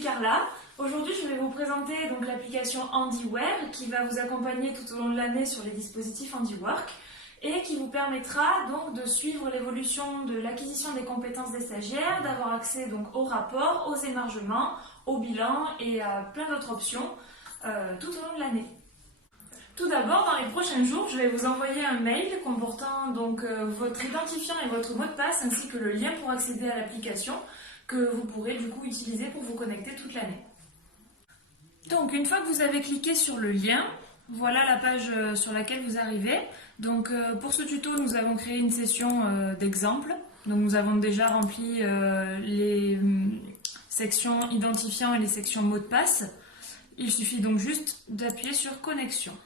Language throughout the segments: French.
suis Carla. Aujourd'hui, je vais vous présenter donc l'application HandiWare qui va vous accompagner tout au long de l'année sur les dispositifs HandiWork et qui vous permettra donc de suivre l'évolution de l'acquisition des compétences des stagiaires, d'avoir accès donc aux rapports, aux émargements, au bilan et à plein d'autres options tout au long de l'année. Tout d'abord, dans les prochains jours, je vais vous envoyer un mail comportant donc votre identifiant et votre mot de passe ainsi que le lien pour accéder à l'application que vous pourrez du coup utiliser pour vous connecter toute l'année. Donc une fois que vous avez cliqué sur le lien, voilà la page sur laquelle vous arrivez. Donc pour ce tuto, nous avons créé une session d'exemple. Donc nous avons déjà rempli les sections identifiant et les sections mot de passe. Il suffit donc juste d'appuyer sur connexion.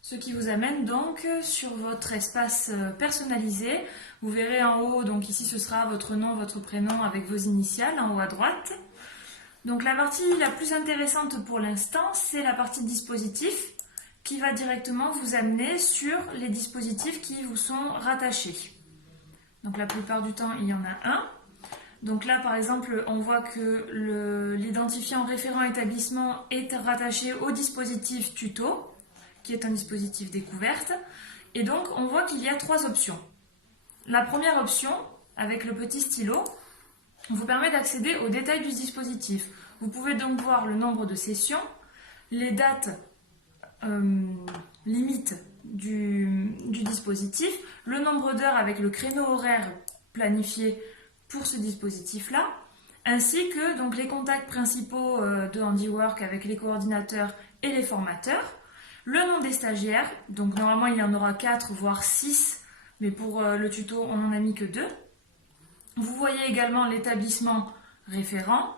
Ce qui vous amène donc sur votre espace personnalisé. Vous verrez en haut, donc ici ce sera votre nom, votre prénom avec vos initiales en haut à droite. Donc la partie la plus intéressante pour l'instant, c'est la partie dispositif qui va directement vous amener sur les dispositifs qui vous sont rattachés. Donc la plupart du temps, il y en a un. Donc là, par exemple, on voit que l'identifiant référent établissement est rattaché au dispositif tuto, qui est un dispositif découverte. Et donc, on voit qu'il y a trois options. La première option, avec le petit stylo, vous permet d'accéder aux détails du dispositif. Vous pouvez donc voir le nombre de sessions, les dates limites du dispositif, le nombre d'heures avec le créneau horaire planifié pour ce dispositif-là, ainsi que donc, les contacts principaux de HandiWork avec les coordinateurs et les formateurs, le nom des stagiaires, donc normalement il y en aura 4 voire 6, mais pour le tuto on n'en a mis que 2. Vous voyez également l'établissement référent.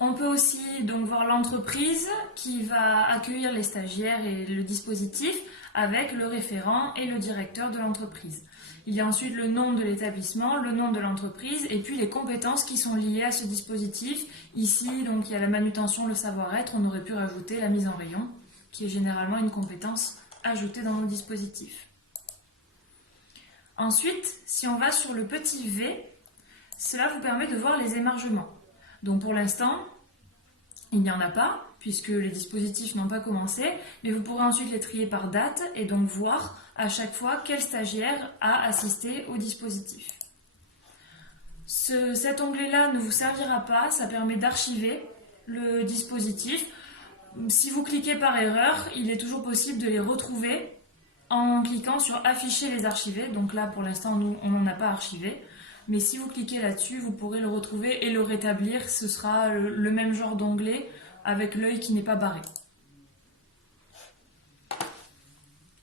On peut aussi donc voir l'entreprise qui va accueillir les stagiaires et le dispositif avec le référent et le directeur de l'entreprise. Il y a ensuite le nom de l'établissement, le nom de l'entreprise et puis les compétences qui sont liées à ce dispositif. Ici, donc, il y a la manutention, le savoir-être. On aurait pu rajouter la mise en rayon, qui est généralement une compétence ajoutée dans nos dispositifs. Ensuite, si on va sur le petit V, cela vous permet de voir les émargements. Donc pour l'instant, il n'y en a pas, puisque les dispositifs n'ont pas commencé, mais vous pourrez ensuite les trier par date et donc voir à chaque fois quel stagiaire a assisté au dispositif. Cet onglet-là ne vous servira pas, ça permet d'archiver le dispositif. Si vous cliquez par erreur, il est toujours possible de les retrouver en cliquant sur afficher les archivés. Donc là, pour l'instant, nous, on n'en a pas archivé. Mais si vous cliquez là-dessus, vous pourrez le retrouver et le rétablir. Ce sera le même genre d'onglet avec l'œil qui n'est pas barré.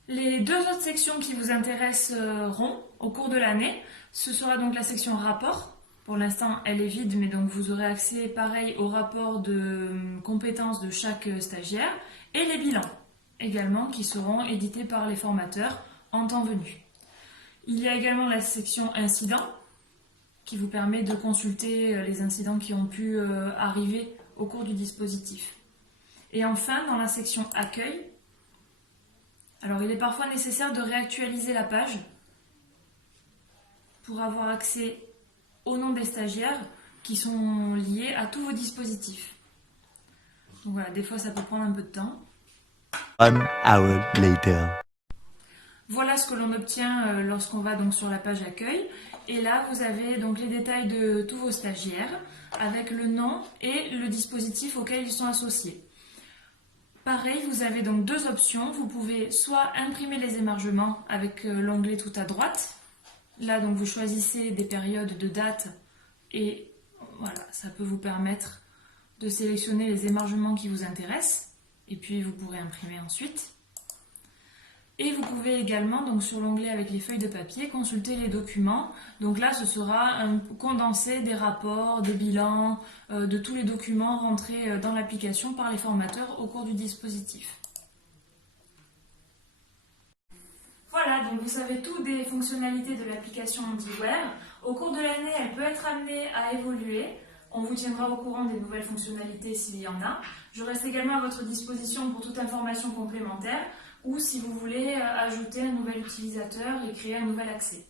Les deux autres sections qui vous intéresseront au cours de l'année, ce sera donc la section rapport. Pour l'instant, elle est vide, mais donc vous aurez accès pareil au rapport de compétences de chaque stagiaire et les bilans également qui seront édités par les formateurs en temps venu. Il y a également la section incidents qui vous permet de consulter les incidents qui ont pu arriver au cours du dispositif. Et enfin, dans la section accueil, alors il est parfois nécessaire de réactualiser la page pour avoir accès au nom des stagiaires qui sont liés à tous vos dispositifs. Donc voilà, des fois ça peut prendre un peu de temps. 1 hour later. Voilà ce que l'on obtient lorsqu'on va donc sur la page accueil. Et là, vous avez donc les détails de tous vos stagiaires avec le nom et le dispositif auquel ils sont associés. Pareil, vous avez donc deux options. Vous pouvez soit imprimer les émargements avec l'onglet tout à droite. Là, donc, vous choisissez des périodes de date et voilà, ça peut vous permettre de sélectionner les émargements qui vous intéressent. Et puis, vous pourrez imprimer ensuite. Et vous pouvez également, donc sur l'onglet avec les feuilles de papier, consulter les documents. Donc là, ce sera un condensé des rapports, des bilans, de tous les documents rentrés dans l'application par les formateurs au cours du dispositif. Voilà, donc vous savez tout des fonctionnalités de l'application HandiWare. Au cours de l'année, elle peut être amenée à évoluer. On vous tiendra au courant des nouvelles fonctionnalités s'il y en a. Je reste également à votre disposition pour toute information complémentaire ou si vous voulez ajouter un nouvel utilisateur et créer un nouvel accès.